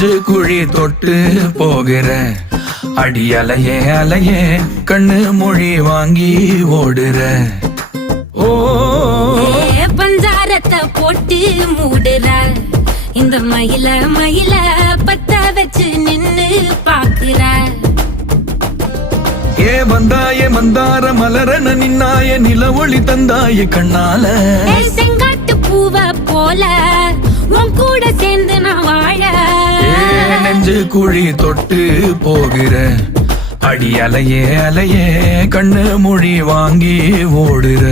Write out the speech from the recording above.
நெஞ்சு குழி தொட்டு போகிற அடி அலையே அலையே கண்ணு மொழி வாங்கி ஓடுற. ஓ பஞ்சாரத்தை போட்டு மூடுற இந்த மயில மயில பத்த வச்சு நின்னு பாக்குற. ஏ வந்தாய மந்தார மலரன நின்னாய நில ஒளி தந்தாய கண்ணால. செங்காட்டு பூவ போல உன் கூட சேர்ந்து நான் வாழ. நெஞ்சு குழி தொட்டு போகிற அடி அலையே அலையே கண்ணு மொழி வாங்கி ஓடுற.